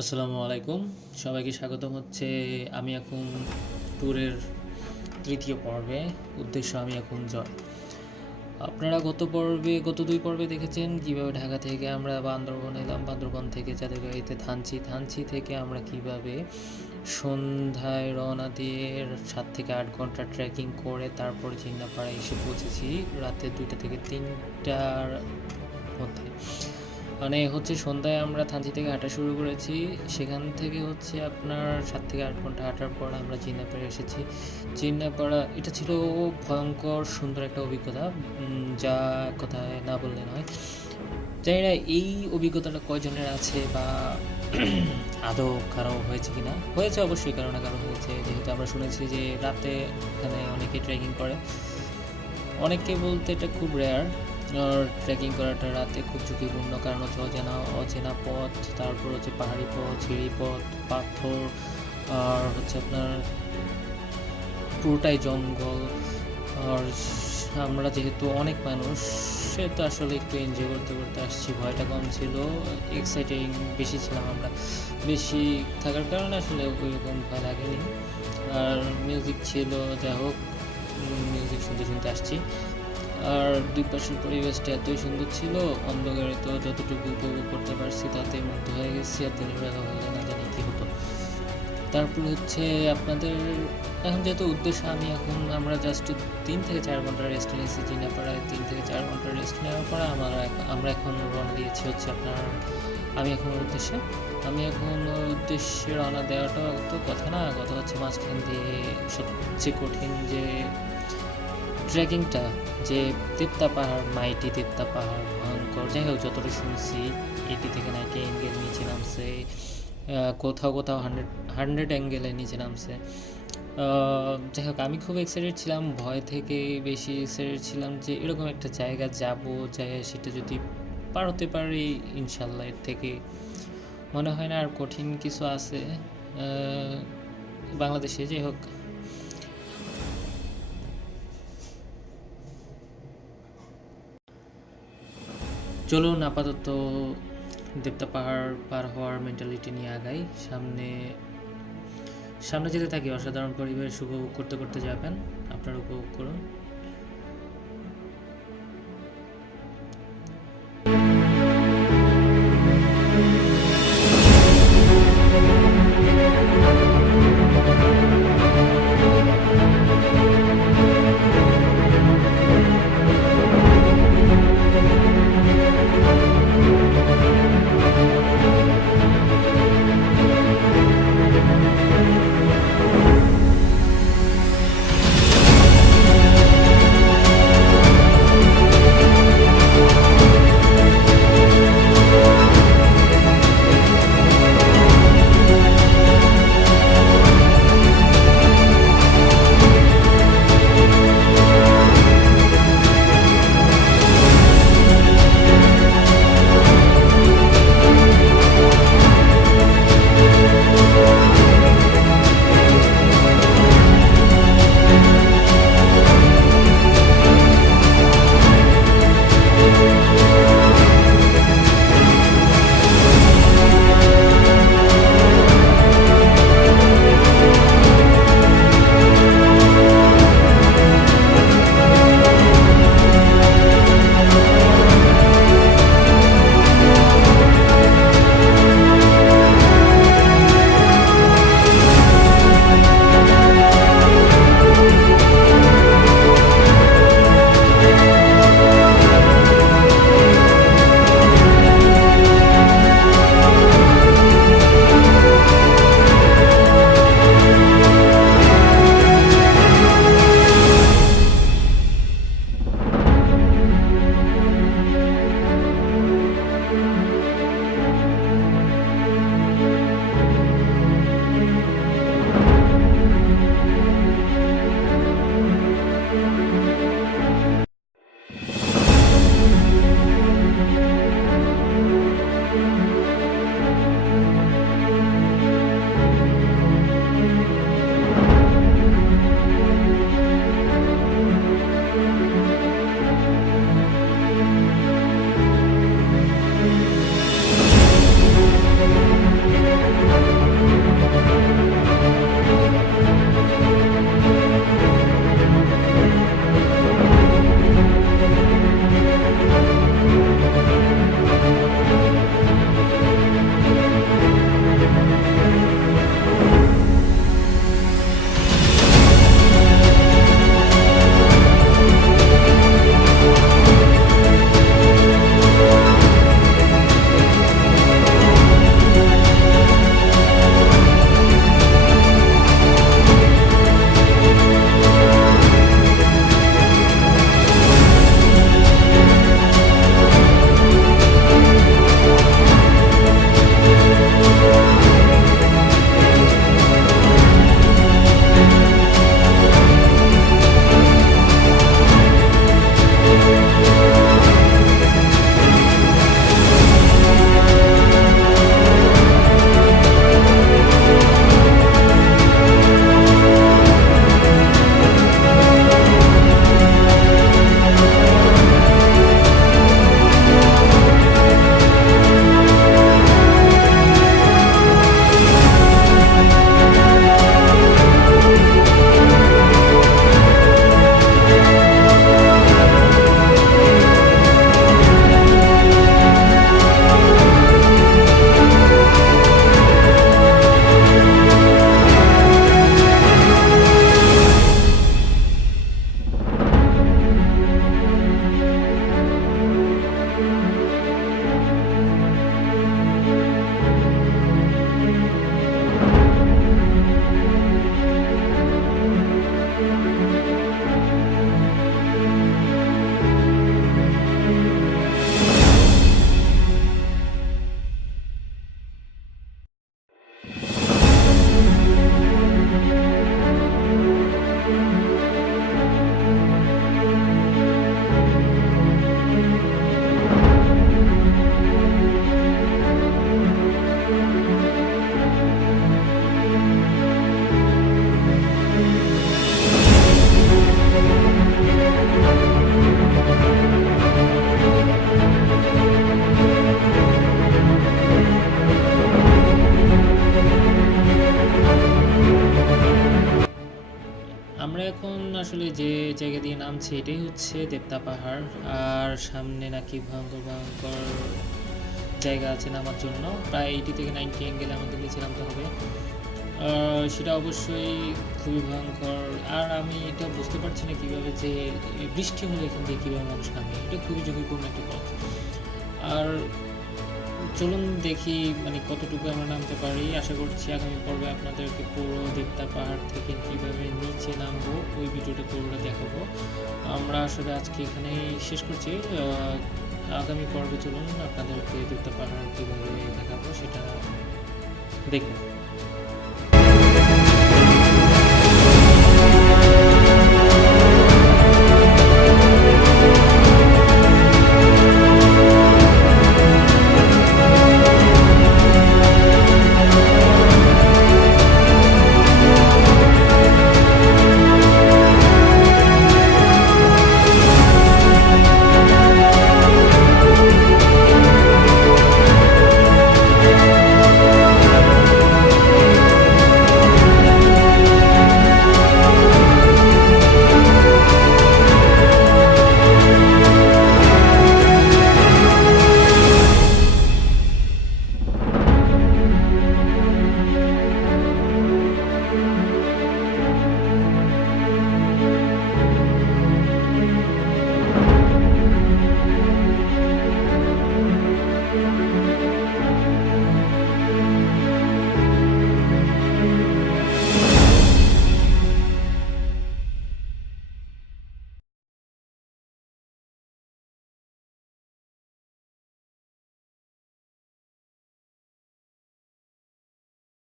আসসালামু আলাইকুম। সবাইকে স্বাগতম হচ্ছে। আমি এখন ট্যুরের তৃতীয় পর্বে। উদ্দেশ্য আমি এখন জয়। আপনারা গত ২ পর্বে দেখেছেন কীভাবে ঢাকা থেকে আমরা বান্দরবন এলাম, বান্দরবন থেকে যাত্রাগাড়িতে থানচি, থানচি থেকে আমরা কীভাবে সন্ধ্যায় রওনা দিয়ে ৭ থেকে ৮ ঘন্টা ট্রেকিং করে তারপরে চিন্নাপাড়ায় এসে পৌঁছেছি রাতে ২টা থেকে ৩টার মধ্যে। মানে হচ্ছে সন্ধ্যায় আমরা থানচি থেকে হাঁটা শুরু করেছি। সেখান থেকে হচ্ছে আপনার ৭ থেকে ৮ ঘন্টা হাঁটার পর আমরা চিন্নাপাড়ায় এসেছি। চিন্নাপাড়া এটা ছিল ভয়ঙ্কর সুন্দর একটা অভিজ্ঞতা, যা কথায় না বললে নয়। জানি না এই অভিজ্ঞতাটা কয়জনের আছে বা আদৌ কারো হয়েছে কিনা। হয়েছে অবশ্যই, কারো না কারো হয়েছে, যেহেতু আমরা শুনেছি যে রাতে এখানে অনেকে ট্রেকিং করে। অনেকে বলতে এটা খুব রেয়ার। আর ট্রেকিং করাটা রাতে খুব ঝুঁকিপূর্ণ, কারণ হচ্ছে অচেনা পথ, তারপর হচ্ছে পাহাড়ি পথ, সিঁড়ি পথ, পাথর, আর হচ্ছে আপনার পুরোটাই জঙ্গল। আর আমরা যেহেতু অনেক মানুষ, সে তো আসলে একটু এনজয় করতে করতে আসছি। ভয়টা কম ছিল, এক্সাইটিং বেশি ছিলাম আমরা। বেশি থাকার কারণে আসলে ওইরকম ভয় লাগেনি। আর মিউজিক ছিল, যাই হোক মিউজিক শুনতে শুনতে আসছি। আর দুই পাশের পরিবেশটা এতই সুন্দর ছিল, অন্ধকারে তো যতটুকু উপভোগ করতে পারছি তাতে মুগ্ধ হয়ে গেছি। আর দিনের বেলা হলে না জানি কী হতো। তারপর হচ্ছে আপনাদের এখন যেহেতু উদ্দেশ্য, আমরা জাস্ট ৩ থেকে ৪ ঘন্টা রেস্ট নিয়েছি চিন্নাপাড়ায়। ৩ থেকে ৪ ঘন্টা রেস্ট নেওয়ার পরে আমরা এখন রওনা দিয়েছি হচ্ছে আপনার আমি এখন উদ্দেশ্যে রওনা দেওয়াটা তো কথা না, কথা হচ্ছে মাঝখান দিয়ে সবচেয়ে কঠিন যে ট্রেকিংটা, যে তেপ্তা পাহাড়, মাইটি তেপ্তা পাহাড়, ভয়ঙ্কর। যাই হোক, যতটা শুনছি 80 থেকে 90 অ্যাঙ্গেল নিচে নামছে, কোথাও কোথাও 100 অ্যাঙ্গেলে নিচে নামছে। যাই হোক, আমি খুব এক্সাইটেড ছিলাম, ভয় থেকে বেশি এক্সাইটেড ছিলাম যে এরকম একটা জায়গা যাবো, সেটা যদি পার হতে পারি ইনশাল্লাহ, এর থেকে মনে হয় না আর কঠিন কিছু আছে বাংলাদেশে। যাই হোক, চলুন আপাতত দেবতা পাহাড় পার হওয়ার মেন্টালিটি নিয়ে আগাই। সামনে সামনে যেতে থাকি, অসাধারণ পরিবেশ উপভোগ করতে করতে যাবেন, আপনারা উপভোগ করুন। এখন আসলে যে জায়গা দিয়ে নামছি এটাই হচ্ছে দেবতা পাহাড়। আর সামনে নাকি ভয়ঙ্কর ভয়ঙ্কর জায়গা আছে নামার জন্য, প্রায় 80 থেকে 90 অ্যাঙ্গেলে আমাদের নিচে নামতে হবে। সেটা অবশ্যই খুবই ভয়ঙ্কর। আর আমি এটা বুঝতে পারছি না কীভাবে যে বৃষ্টি হলে এখান দিয়ে কীভাবে মানুষ নামে, এটা খুবই ঝুঁকিপূর্ণ একটা পথ। আর চলুন দেখি মানে কতটুকু আমরা নামতে পারি। আশা করছি আগামী পর্বে আপনাদেরকে পুরো দেবতা পাহাড় থেকে কীভাবে নিচে নামবো ওই ভিডিওটা পুরোটা দেখাবো। আমরা আসলে আজকে এখানেই শেষ করছি। আগামী পর্বে চলুন আপনাদেরকে দেবতা পাহাড় কীভাবে দেখাবো সেটা দেখুন।